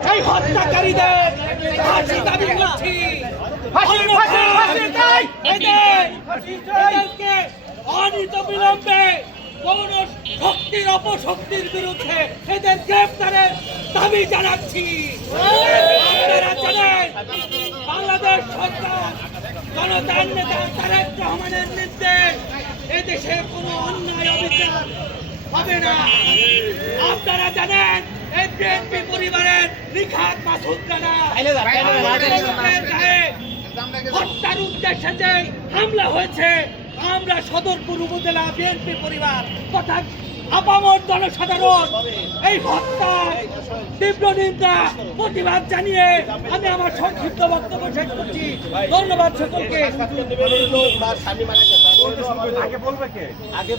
এই হত্যাকারীদের ফাঁসি দাবি করছি। এদেরকে অনিতবিলম্বে কোন শক্তির অপশক্তির বিরুদ্ধে এদের গ্রেফতারের দাবি জানাচ্ছি। আপনারা জানেন বাংলাদেশ সরকার জনতার নেতা তারেক রহমানের নির্দেশ এদেশে কোনো অন্যায় অবিচার হবে না। আপনারা জানেন এই বিএনপি পরিবারের রিখাত মাসুদ রানা হত্যার উদ্দেশ্যে যে হামলা হয়েছে, আমরা সদরপুর উপজেলা বিএনপি পরিবার তথা আপামর জনসাধারণ এই হত্যার তীব্র নিন্দা প্রতিবাদ জানিয়ে আমি আমার সংক্ষিপ্ত বক্তব্য শেষ করছি। ধন্যবাদ সকলকে। আগে